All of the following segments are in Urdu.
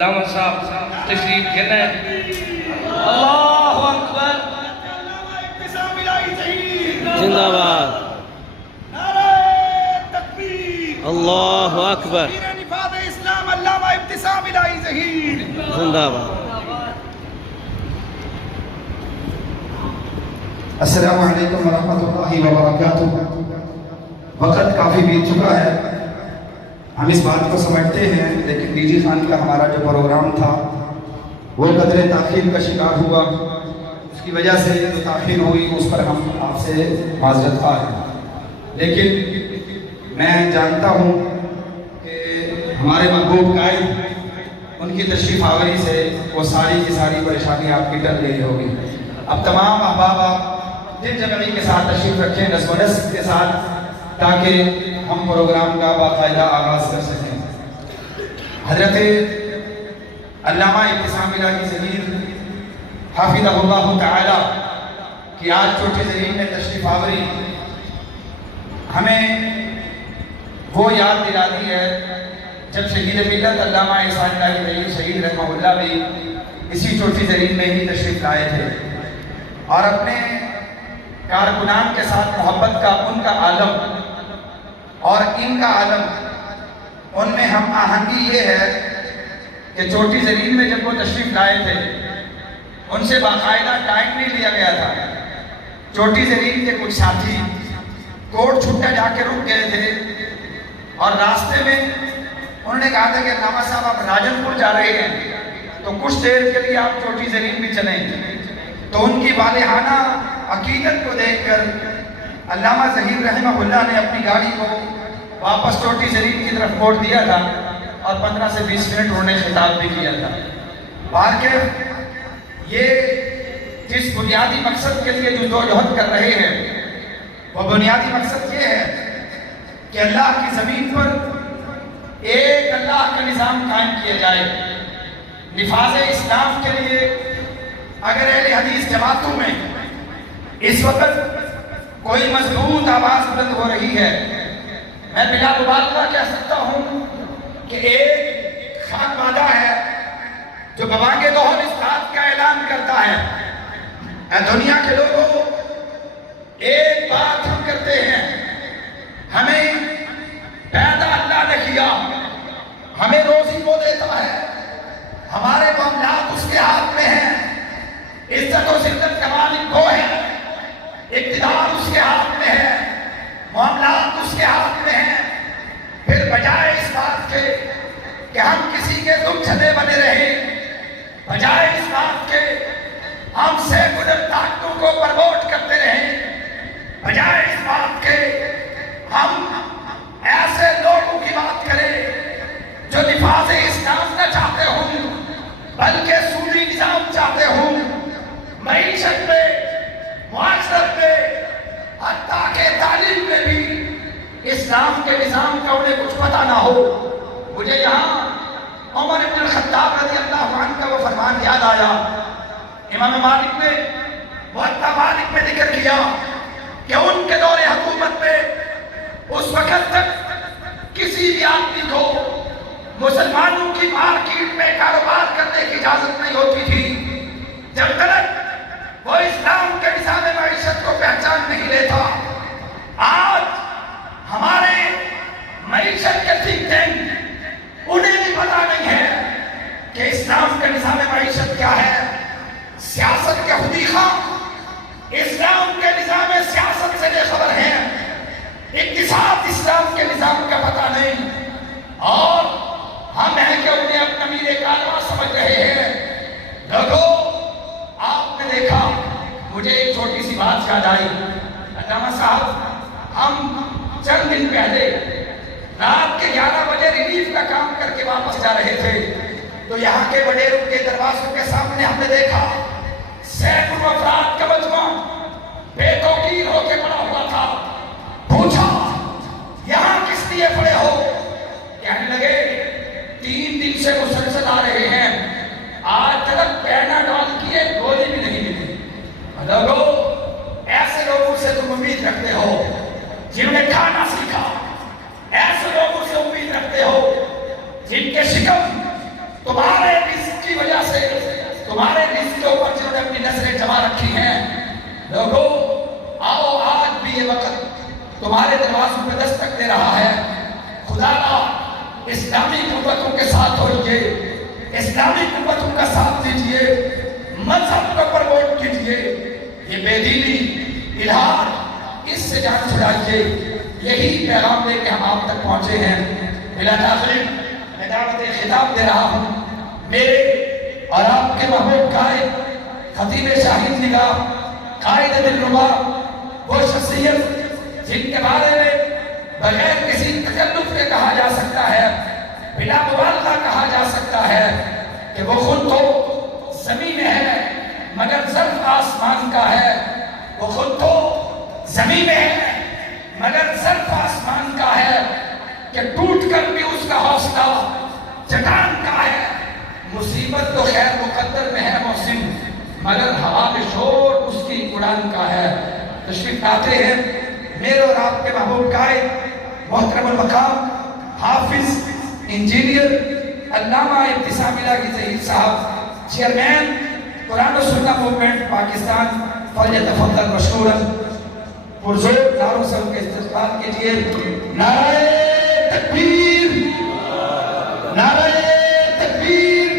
دامت صاحب تشریف گھنے اللہ اکبر زندہ باد اللہ اکبر علامہ ابتسام الہی ظہیر زندہ باد. السلام علیکم ورحمۃ اللہ وبرکاتہ. وقت کافی بیت چکا ہے، ہم اس بات کو سمجھتے ہیں، لیکن ڈی جی خان کا ہمارا جو پروگرام تھا وہ قدر تاخیر کا شکار ہوا. اس کی وجہ سے جو تاخیر ہوئی اس پر ہم آپ سے معذرت خواہ ہیں. لیکن میں جانتا ہوں کہ ہمارے محبوب قائد ان کی تشریف آوری سے وہ ساری کی ساری پریشانی آپ کی ٹل گئی ہوگی. اب تمام احباب آپ دل جمعی کے ساتھ تشریف رکھیں، نظم و نسق کے ساتھ، تاکہ ہم پروگرام کا باقاعدہ آغاز کر سکیں. حضرت علامہ ابتسام الہی ظہیر حافظہ اللہ تعالی کی آج چوٹی زمین میں تشریف آوری ہمیں وہ یاد دلاتی ہے جب شہید ملت علامہ احسان الہی ظہیر شہید رحمہ اللہ بھی اسی چوٹی زمین میں ہی تشریف لائے تھے، اور اپنے کارکنان کے ساتھ محبت کا ان کا عالم اور ان کا عالم، ان میں ہم آہنگی یہ ہے کہ چوٹی زمین میں جب وہ تشریف لائے تھے ان سے باقاعدہ ٹائم نہیں لیا گیا تھا. چوٹی زمین کے کچھ ساتھی کوٹ چھٹا جا کے رک گئے تھے اور راستے میں انہوں نے کہا تھا کہ علامہ صاحب آپ راجن پور جا رہے ہیں تو کچھ دیر کے لیے آپ چوٹی زمین بھی چلیں. تو ان کی والہانہ عقیدت کو دیکھ کر علامہ ظہیر رحمہ اللہ نے اپنی گاڑی کو واپس چوٹی زمین کی طرف موڑ دیا تھا اور 15 سے 20 منٹ انہوں نے خطاب بھی کیا تھا. بہرکیف یہ جس بنیادی مقصد کے لیے جو جہد کر رہے ہیں وہ بنیادی مقصد یہ ہے کہ اللہ کی زمین پر ایک اللہ کا نظام قائم کیا جائے. نفاذ اسلام کے لیے اگر اہل حدیث جماعتوں میں اس وقت کوئی مضبوط آواز بلند ہو رہی ہے، میں بلا مبالغہ کہہ سکتا ہوں کہ ایک خاک مادہ ہے جو بابا کے دوہر اس بات کا اعلان کرتا ہے، اے دنیا کے لوگوں ایک بات ہم کرتے ہیں، ہمیں پیدا اللہ نے کیا، ہمیں روزی وہ دیتا ہے، ہمارے معاملات اس کے ہاتھ میں ہیں، عزت و ذلت کا مالک وہ ہے، اقتدار اس کے ہاتھ میں ہے، معاملات اس کے ہاتھ میں ہیں. پھر بجائے اس بات کے کہ ہم کسی کے دم چھتے بنے رہیں، بجائے اس بات کے ہم سیکولر طاقتوں کو پروموٹ کرتے رہیں، بجائے اس بات کے ہم ایسے لوگوں کی بات کریں جو نفاذ اسلام نہ چاہتے ہوں بلکہ سودی نظام چاہتے ہوں، معیشت میں، معاشرت میں، حتیٰ کہ تعلیم میں بھی اسلام کے نظام کا انہیں کچھ پتہ نہ ہو. مجھے یہاں عمر بن الخطاب رضی اللہ عنہ کا وہ فرمان یاد آیا. امام مالک نے موطا مالک میں ذکر کیا کہ ان کے دور حکومت میں اس وقت تک کسی بھی آدمی کو مسلمانوں کی مارکیٹ میں کاروبار کرنے کی اجازت نہیں ہوتی تھی جب تک وہ اسلام کے نظام معیشت کو پہچان نہیں لیتا. آج ہمارے معیشت کے تھنک ٹینک انہیں بھی پتا نہیں ہے کہ اسلام کا نظام معیشت کیا ہے. سیاست کے خدیخواہ اسلام کے نظام سیاست سے بے خبر ہیں، اقتصاد اسلام کے نظام کا پتہ نہیں، اور ہم ہیں کہ انہیں اپنا امیر کارواں سمجھ رہے ہیں. لوگوں آپ نے دیکھا، مجھے ایک چھوٹی سی بات یاد آئی. علامہ صاحب ہم چند دن پہلے رات کے 11 بجے ریلیف کا کام کر کے واپس جا رہے تھے تو یہاں کے وڈیروں کے دروازوں کے سامنے ہم نے دیکھا سینکڑوں افراد کا مجمع بے توقیر ہو کے پڑا ہوا تھا. پوچھا یہاں کس لیے پڑے ہو؟ کہنے لگے 3 دن سے مسلسل آ رہے ہیں، آج تک پیناڈول کی ایک گولی بھی نہیں ملی. لوگوں ایسے لوگوں سے تم امید رکھتے ہو جنہوں نے کھانا سیکھا، ایسے لوگوں سے امید رکھتے ہو جن کے شکم تمہارے رزق کی وجہ سے، تمہارے رزق کے اوپر جنہوں نے اپنی نظریں جما رکھی ہیں، لوگو آؤ آج بھی یہ وقت تمہارے دروازوں پہ دستک دے رہا ہے. خدا را اسلامی قوتوں کے ساتھ ہوئیے، اسلامی قوتوں کا ساتھ دیجئے، مذہب کو پروموٹ کیجئے. یہ بے دینی، الحاد، اس سے جان چھڑائیے. یہی پیغام لے کے ہم آپ تک پہنچے ہیں. بلا ناظرین میں دعوت خطاب دے رہا ہوں میرے اور آپ کے محبوب قائد خطیب شاہین نگاہ، قائد دلربا، وہ شخصیت جن کے بارے میں بغیر کسی تکلف کے کہا جا سکتا ہے، بلا مبالغہ کہا جا سکتا ہے کہ وہ خود تو زمین میں ہے مگر ظرف آسمان کا ہے. وہ خود تو زمین میں ہے مگر ظرف آسمان کا ہے کہ ٹوٹ کر بھی اس کا حوصلہ چٹان کا ہے. مصیبت تو خیر مقدر میں ہے محسن، مگر ہوا میں شور اس کی اڑان کا ہے. تشریف لاتے ہیں میرے اور آپ کے محبوب قائد محترم المقام حافظ انجینئر علامہ ابتسام الہی ظہیر صاحب، چیئرمین قرآن و سنت موومنٹ پاکستان. فلیتفضل مشکورا. پرزور نعروں سے ان کے استقبال کیجئے. نعرہ تکبیر، نعرہ تکبیر.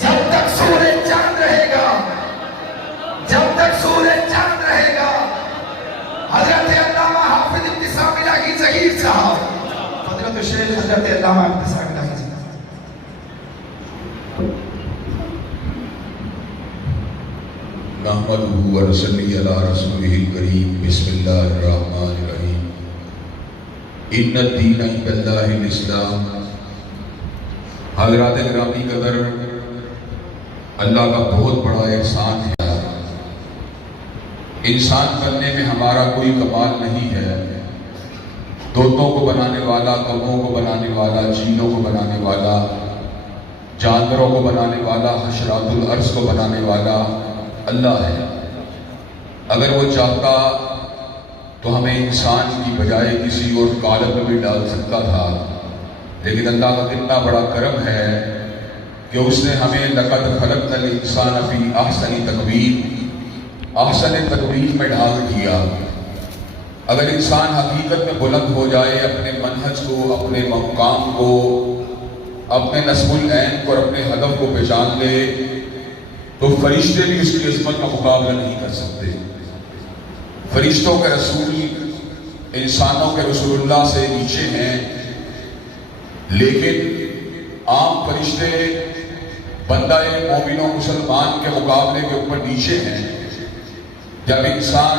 جب تک سورج چاند رہے گا، جب تک سورج چاند رہے گا، حضرت علامہ حافظ ابتسام الہی ظہیر صاحب، فضیلت الشیخ حضرت علامہ ابتسام الہی ظہیر. نحمدہ و نصلی علی رسولہ الکریم. بسم اللہ الرحمن الرحیم. ان الدین عند اللہ الاسلام. حضرات گرامی قدر، اللہ کا بہت بڑا احسان ہے. انسان بننے میں ہمارا کوئی کمال نہیں ہے. طوطوں کو بنانے والا، کبوں کو بنانے والا، چیلوں کو بنانے والا، جانوروں کو بنانے والا، حشرات الارض کو بنانے والا اللہ ہے. اگر وہ چاہتا تو ہمیں انسان کی بجائے کسی اور قالب میں بھی ڈال سکتا تھا، لیکن اللہ کا اتنا بڑا کرم ہے کہ اس نے ہمیں لقد خلقنا الانسان فی احسن تقویم، احسن تقویم میں ڈال دیا. اگر انسان حقیقت میں بلند ہو جائے، اپنے منہج کو، اپنے مقام کو، اپنے نصب العین کو اور اپنے ہدف کو پہچان لے تو فرشتے بھی اس کی عظمت کا مقابلہ نہیں کر سکتے. فرشتوں کے رسول انسانوں کے رسول اللہ سے نیچے ہیں، لیکن عام فرشتے بندہ مومن و مسلمان کے مقابلے کے اوپر نیچے ہیں. جب انسان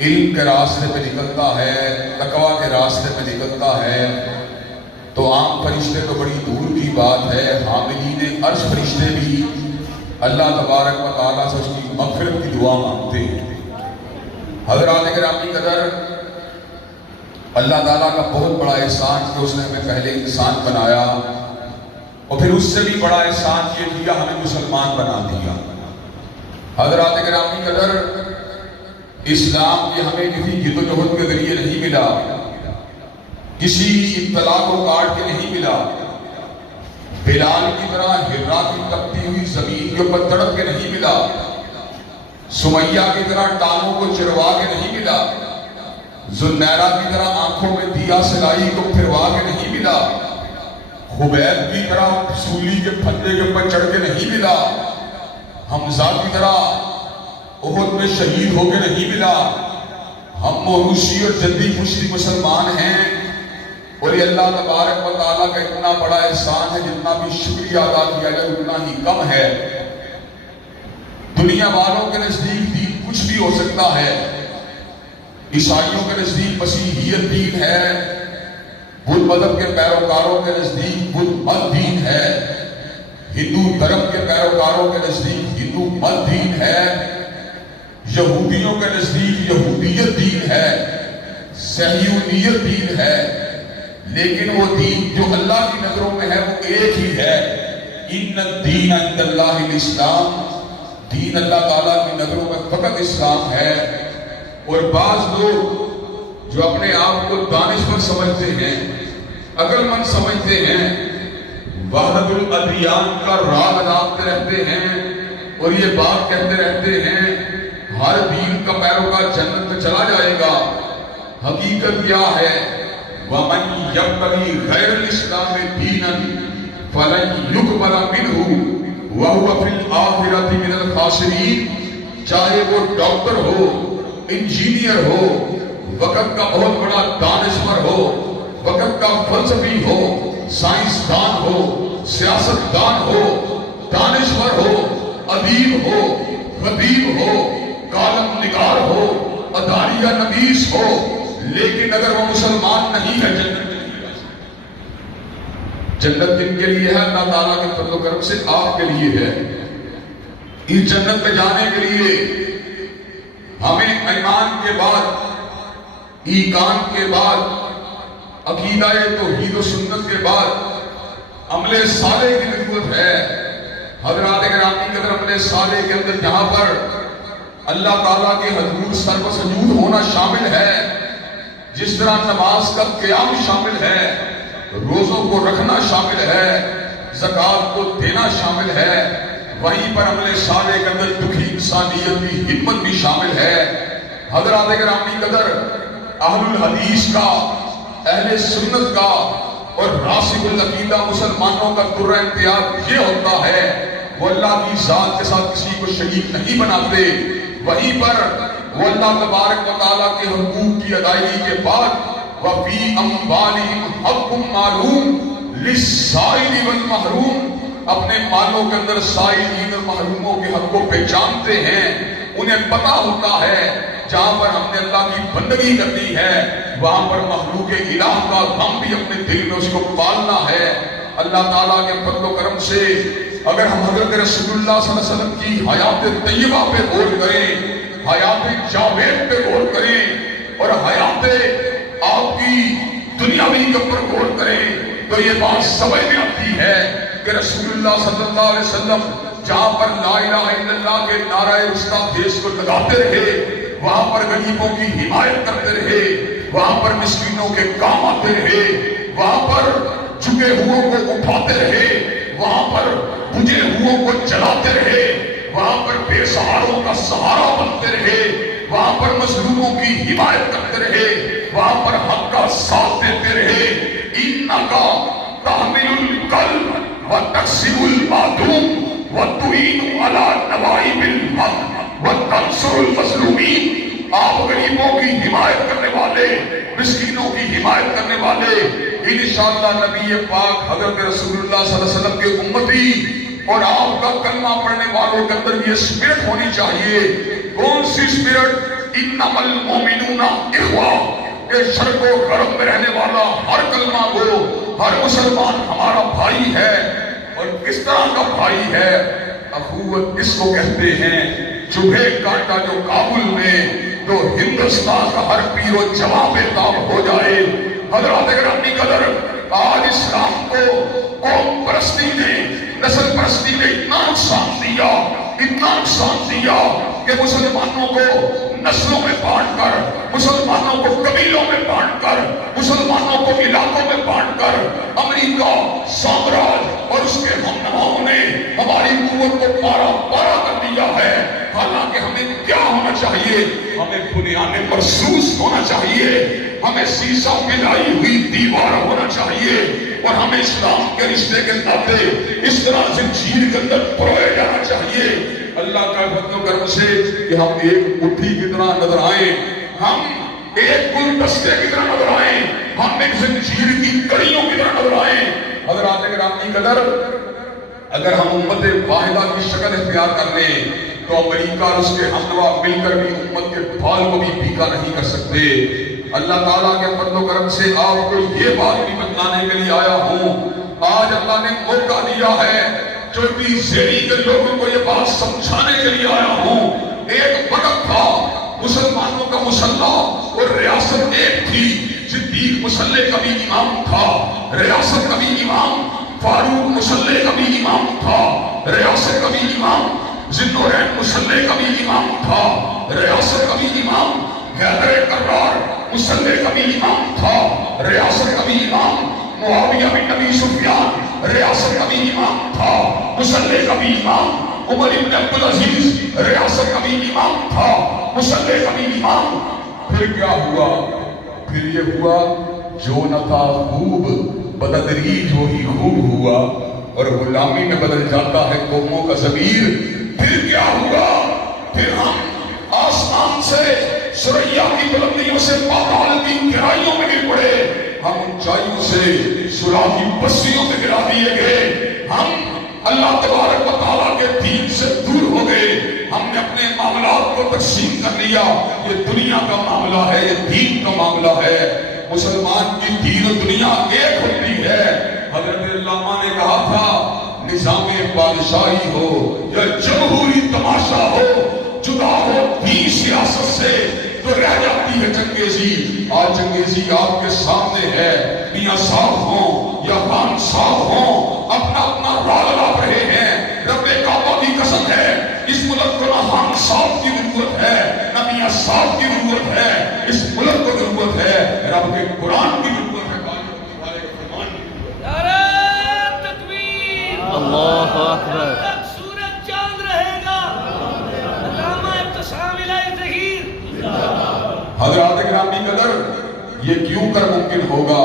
علم کے راستے پہ نکلتا ہے، تقویٰ کے راستے پہ نکلتا ہے، تو عام فرشتے تو بڑی دور کی بات ہے، حاملین عرش فرشتے بھی اللہ تبارک و تعالیٰ سے اس کی مغفرت کی دعا مانگتے ہیں. حضرات گرامی قدر، اللہ تعالیٰ کا بہت بڑا احسان کہ اس نے ہمیں پہلے انسان بنایا، اور پھر اس سے بھی بڑا احسان یہ کیا ہمیں مسلمان بنا دیا. حضرات گرامی قدر، اسلام یہ ہمیں کسی جد و جہد کے ذریعے نہیں ملا، کسی ابتلا کو کاٹ کے نہیں ملا، بلال کی طرح ہرا کی تپتی ہوئی زمین کے اوپر تڑپ کے نہیں ملا، سمیہ کی طرح ٹانگوں کو چروا کے نہیں ملا، ذوالنیرہ کی طرح آنکھوں میں دیا سلائی کو پھروا کے نہیں ملا، خبیب کی طرح سولی کے پھندے کے اوپر چڑھ کے نہیں ملا، حمزہ کی طرح احد میں شہید ہو کے نہیں ملا. ہم موروثی اور جدی مشری مسلمان ہیں، اور یہ اللہ تبارک و تعالیٰ کا اتنا بڑا احسان ہے، جتنا بھی شکریہ ادا کیا جائے اتنا ہی کم ہے. دنیا والوں کے نزدیک دین کچھ بھی ہو سکتا ہے. عیسائیوں کے نزدیک مسیحیت دین ہے، بدھ مذہب کے پیروکاروں کے نزدیک بدھ مت دین ہے، ہندو دھرم کے پیروکاروں کے نزدیک ہندو مت دین ہے، یہودیوں کے نزدیک یہودیت دین ہے، صہیونیت دین ہے. لیکن وہ دین جو اللہ کی نظروں میں ہے وہ ایک ہی ہے. ان الدین عند اللہ الاسلام. دین اللہ تعالیٰ کی نظروں میں فقط اسلام ہے. اور بعض لوگ جو اپنے آپ کو دانشور سمجھتے ہیں، عقل مند سمجھتے ہیں، وحدت الادیان کا راگ ادا رہتے ہیں اور یہ بات کہتے رہتے ہیں ہر دین کا پیروکار جنت میں چلا جائے گا. حقیقت کیا ہے؟ وَمَن يَبْتَغِي غَيْرَ الْإِسْلَامِ دِينًا فَلَن يُقْبَلَ مِنْهُ وَهُوَ فِي الْآخِرَةِ مِنَ الْخَاسِرِينَ. چاہے وہ ڈاکٹر ہو، انجینئر ہو، وقت کا بہت بڑا دانشور ہو، وقت کا فلسفی ہو، سائنسدان ہو، سیاستدان ہو، دانشور ہو، ادیب ہو، خطیب ہو، کالم نگار ہو، اداریہ نویس ہو، لیکن اگر وہ مسلمان نہیں ہے جنت نہیں جا سکتا. جنت کن کے لیے ہے؟ اللہ تعالیٰ کے فضل و کرم سے آپ کے لیے ہے. اس جنت میں جانے کے لیے ہمیں ایمان کے بعد، ایقان کے بعد، عقیدہ توحید و سنت کے بعد عمل صالح کی ضرورت ہے. حضرات گرامی قدر عمل صالح کے اندر جہاں پر اللہ تعالیٰ کے حضور سر و سجود ہونا شامل ہے، جس طرح نماز کا قیام شامل ہے، روزوں کو رکھنا شامل ہے، زکوٰۃ کو دینا شامل ہے، وہیں پر عمل صالح کے اندر دکھی انسانیت کی خدمت بھی شامل ہے. حضرات گرامی قدر اہل الحدیث کا، اہل سنت کا اور راسخ العقیدہ مسلمانوں کا درہ امتیاز یہ ہوتا ہے وہ اللہ کی ذات کے ساتھ کسی کو شریک نہیں بناتے. وہیں پر وہ اللہ تبارک و تعالیٰ کے حقوق کی ادائیگی کے بعد وَفِي أَمْوَالِهِمْ حَقٌّ مَّعْلُومٌ لِلسَّائِلِ وَالْمَحْرُومِ، اپنے مالوں کے اندر سائلین اور محروموں کے حق کو پہچانتے ہیں. انہیں پتا ہوتا ہے جہاں پر ہم نے اللہ کی بندگی کرنی ہے وہاں پر مخلوق الہ کا غم بھی اپنے دل میں اس کو پالنا ہے. اللہ تعالیٰ کے فضل و کرم سے اگر ہم حضرت رسول اللہ صلی اللہ علیہ وسلم کی حیات طیبہ پہ غور کریں، حیات جاوید پہ غور کریں اور حیات آپ کی دنیاوی کے اوپر غور کریں تو یہ بات سمجھ میں آتی ہے کہ رسول اللہ صلی اللہ علیہ وسلم جہاں پر لا الہ الا اللہ کے نعرہ رسالت دیش کو لگاتے رہے، وہاں پر غریبوں کی حمایت کرتے رہے، وہاں پر مسکینوں کے کام آتے رہے، وہاں پر جھکے ہوئوں کو اٹھاتے رہے، وہاں پر بجھے ہوئوں کو جلاتے رہے، وہاں پر بے سہاروں کا سہارا بنتے رہے، وہاں پر مظلوموں کی حمایت کرتے رہے، وہاں پر حق کا ساتھ دیتے رہے. انکا تحمل القلب وتکسب المعدوم وتعین علی نوائب الحق وتنصر المظلومین. آپ غریبوں کی حمایت کرنے والے، مسکینوں کی حمایت کرنے والے، انشاءاللہ نبی پاک حضرت رسول اللہ صلی اللہ علیہ وسلم کے امتی اور آپ کا کلمہ پڑھنے والوں کے اندر یہ اسپرٹ ہونی چاہیے. کون سی اسپرٹ؟ انما المؤمنون اخوہ. یہ شرق و غرب میں رہنے والا ہر کلمہ گو، ہر مسلمان ہمارا بھائی ہے. اور کس طرح کا بھائی ہے؟ اخوت اس کو کہتے ہیں. چوہے کاٹا جو کابل میں تو ہندوستان کا ہر پیر و جوان بے تاب ہو جائے. حضرات گرامی قدر آج اسلام کو قوم پرستی نے، نسل پرستی نے اتنا نقصان دیا، اتنا نقصان دیا کہ مسلمانوں کو نسلوں میں بانٹ کر، مسلمانوں کو قبیلوں میں بانٹ کر، مسلمانوں کو علاقوں میں بانٹ کر امریکہ، سامراج اور اس کے ہم نواؤں نے ہماری قوت کو پارا پارا کر دیا ہے. حالانکہ ہمیں کیا ہونا چاہیے؟ ہمیں بنیان مرصوص ہونا چاہیے، ہمیں سیسا ملائی ہوئی دیوار ہونا چاہیے اور ہمیں اسلام کے رشتے کے ناطے اس طرح زنجیر کے اندر پروئے جانا چاہیے. اللہ کا فضل و کرم سے کہ ہم ایک مٹھی کی طرح نظر آئیں، ہم ایک گلدستے کی طرح نظر آئیں، ہم ایک زنجیر کی کڑیوں کی طرح نظر آئیں. حضرات گرامی قدر اگر ہم امت واحدہ کی شکل اختیار کر لیں تو امریکہ اور اس کے ہمنوا مل کر بھی امت کے پھال کو بھی پھیکا نہیں کر سکتے. اللہ تعالیٰ کے فضل و کرم سے آپ کو یہ بات بھی بتلانے کے لیے آیا ہوں. آج اللہ نے موقع دیا ہے، چوٹی زیری کے لوگوں کو یہ بات سمجھانے کے لیے آیا ہوں. ایک وقت تھا مسلمانوں کا مسلح اور ریاست ایک تھی. صدیق مسلح کا بھی امام تھا، ریاست کا بھی امام. فاروق مسلح کا بھی امام تھا، ریاست کا بھی امام. ذوالنورین مسلح کا بھی امام تھا، ریاست کا بھی امام. حیدر کرار مسلح کا بھی امام تھا، ریاست کا بھی امام. معاویہ بن ابی سفیان ریاست کا بھی امام تھا، مصلی کا بھی امام، عمر ابن عبدالعزیز ریاست کا بھی امام تھا، مصلی کا بھی امام۔ پھر کیا ہوا؟ پھر یہ ہوا جو نہ تھا خوب بتدریج وہی خوب ہوا، اور غلامی میں بدل جاتا ہے قوموں کا ضمیر۔ پھر کیا ہوا؟ پھر ہم آسمان سے ثریا کی بلندیوں سے پاتال کی گہرائیوں میں گر پڑے، ہم اونچائیوں سے سرا کی بستیوں میں گرا دیے گئے، ہم اللہ تبارک و تعالیٰ کے دین سے دور ہو گئے، ہم نے اپنے معاملات کو تقسیم کر لیا، یہ دنیا کا معاملہ ہے، یہ دین کا معاملہ ہے۔ مسلمان کی دین و دنیا ایک ہوتی ہے۔ حضرت علامہ نے کہا تھا نظام بادشاہی ہو یا جمہوری تماشا ہو، جدا ہو دین سیاست سے تو رہ جاتی ہے چنگیزی۔ آج چنگیزی آپ کے سامنے ہے، میاں صاحب ہوں یا خان صاحب ہوں، اپنا اپنا راگ لاپ رہے ہیں۔ رب کعبہ کی قسم ہے اس ملک کو نہ خان صاحب کی ضرورت ہے نہ میاں صاحب کی ضرورت ہے، اس ملک کو ضرورت ہے رب کے قرآن کی ضرورت ہے۔ اللہ اکبر۔ سورج چاند رہے گا، علامہ ابتسام الہی ظہیر۔ حضرات گرامی قدر، یہ کیوں کر ممکن ہوگا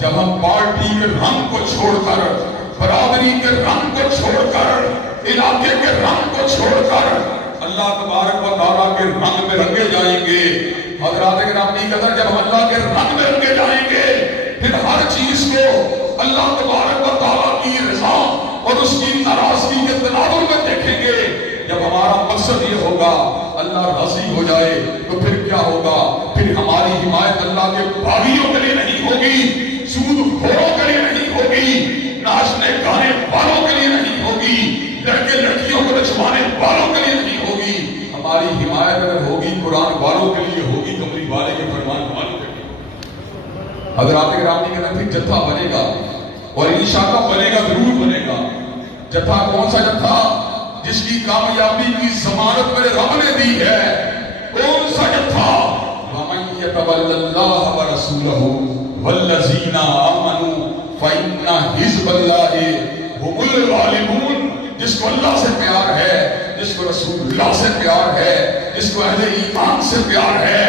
جب ہم پارٹی کے رنگ کو چھوڑ کر، برادری کے رنگ کو چھوڑ کر، علاقے کے رنگ کو چھوڑ کر اللہ تبارک و تعالیٰ کے رنگ میں رنگے جائیں گے۔ حضرات گرامی قدر، جب ہم اللہ کے رنگ میں رنگے جائیں گے پھر ہر چیز کو اللہ تبارک و تعالیٰ کی رضا اور اس کی ناراضگی کے تناظر میں دیکھیں گے۔ جب ہمارا مقصد یہ ہوگا اللہ راضی ہو جائے تو پھر کیا ہوگا؟ پھر ہماری حمایت اللہ کے باغیوں کے لیے نہیں ہوگی، سود خوروں کے لیے نہیں ہوگی، ناچنے گانے والوں کے لیے نہیں ہوگی، لڑکے لڑکیوں کو نچوانے والوں کے لیے نہیں ہوگی۔ ہماری حمایت اگر ہوگی قرآن والوں کے لیے ہوگی، کمری والے کے فرمان والوں کے لیے۔ حضرات گرامی کے پھر جتھا بنے گا اور انشاءاللہ بنے گا، ضرور بنے گا۔ جتھا کون سا جتھا؟ جس کی کامیابی کی ضمانت میرے رب نے دی ہے۔ کون سا جتھا؟ وَمَن يَتَوَلَّ اللَّهَ وَرَسُولَهُ وَالَّذِينَ آمَنُوا فَإِنَّ حِزْبَ اللَّهِ هُمُ الْغَالِبُونَ۔ جس کو اللہ سے پیار ہے، جس کو رسول اللہ سے پیار ہے، جس کو اہل ایمان سے پیار ہے،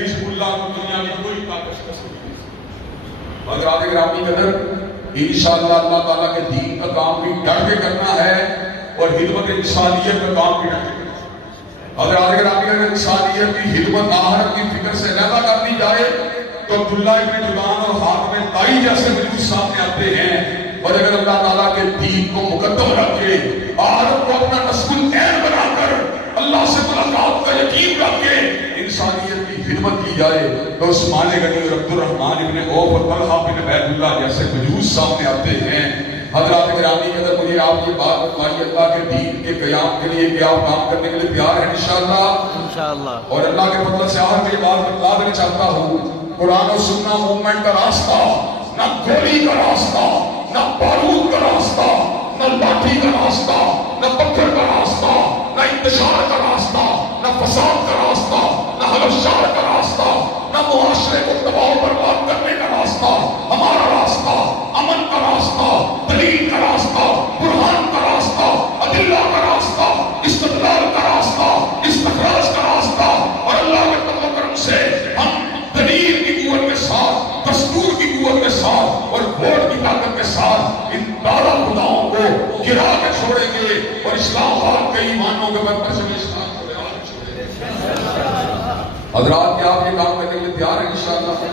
حزب اللہ کو دنیا میں کوئی طاقت نہیں ہے۔ حضرات گرامی قدر، انشاءاللہ اللہ تعالیٰ کے دین کا کام بھی ڈٹ کے کرنا ہے اور خدمت انسانیت کا کام بھی ڈٹ کے کرنا ہے۔ حضرات گرامی قدر، انسانیت کی خدمت آخرت کی فکر سے زیادہ کرنی جائے تو عبداللہ ابن جدعان اور حاتم طائی جیسے وجود سامنے آتے ہیں، اور اگر اللہ تعالیٰ کے دین کو مقدم رکھ کے آخرت کو اپنا نصب العین بنا کر اللہ سے ملاقات کا یقین رکھ کے انسانیت کی خدمت کی جائے تو عثمان غنی اور عبد الرحمن ابن عوف اور طلحہ بن عبید اللہ جیسے وجود سامنے آتے ہیں۔ حضرات گرامی کے اندر مجھے آپ یہ بات بتائیے، اللہ کے دین کے قیام کے لیے کیا آپ کام کرنے کے لیے تیار ہیں؟ انشاءاللہ۔ اور اللہ کے فضل سے آخر میں یہ بات بتلا دینا چاہتا ہوں، قرآن و سنہ موومنٹ کا راستہ نہ گولی کا راستہ، نہ بارود کا راستہ، نہ لاٹھی کا راستہ، نہ پتھر کا راستہ، نہ انتشار کا راستہ، نہ فساد کا راستہ، نہ حلشار کا راستہ، نہ معاشرے کو تباہ و برباد کرنے کا راستہ۔ ہمارا راستہ امن کا راستہ، دلیل کا راستہ، برہان کا راستہ، ادلہ کا راستہ، استدلال کا راستہ، استخراج کا راستہ، اور اللہ کے فضل و کرم سے ہم دلیل کی قوت کے ساتھ، دستور کی قوت کے ساتھ اور ووٹ کی طاقت کے ساتھ ان دادا خداؤں کو گرا کے چھوڑیں گے اور اسلام آباد کے ایمانوں کے برپر سے اسلام کو لے چھوڑیں گے۔ حضرات کیا آپ یہ کام کرنے کے لیے تیار ہیں؟ انشاءاللہ۔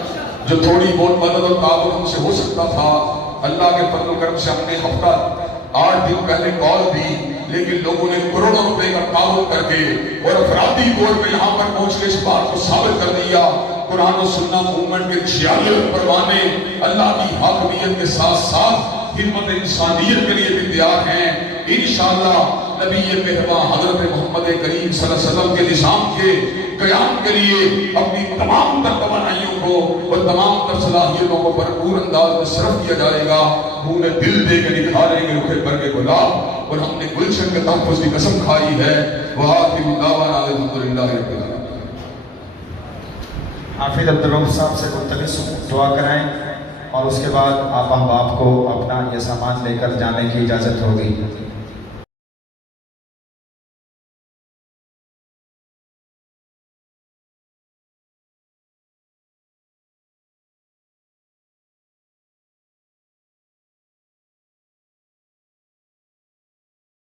جو تھوڑی بہت مدد اور تعاون ہم سے ہو سکتا تھا، اللہ کے فضل و کرم سے ہم نے ہفتہ 8 دن پہلے کال دی، لیکن لوگوں نے کروڑوں روپے کا تعاون کر کے اور افرادی طور پہ یہاں پر پہنچ کے اس بات کو ثابت کر دیا۔ قرآن و سنہ موومنٹ کے 46 پروانے اللہ کی حاکمیت کے ساتھ ساتھ خدمت انسانیت کے لیے بھی تیار ہیں۔ انشاءاللہ نبی مہرباں حضرت محمد کریم صلی اللہ علیہ وسلم کے نظام کے قیام کے لیے اپنی تمام تر توانائیوں کو اور تمام تر صلاحیتوں کو بھرپور انداز میں صرف کیا جائے گا۔ منہ میں دل دے کے نکھاریں گے رخ برگ گلاب، اور ہم نے گلشن کے تحفظ کی قسم کھائی ہے۔ وآخر دعوانا الحمدللہ رب العالمین۔ حافظ عبدالرؤف صاحب سے ملتمس دعا کرائیں۔ اور اس کے بعد آپ احباب کو اپنا یہ سامان لے کر جانے کی اجازت ہوگی.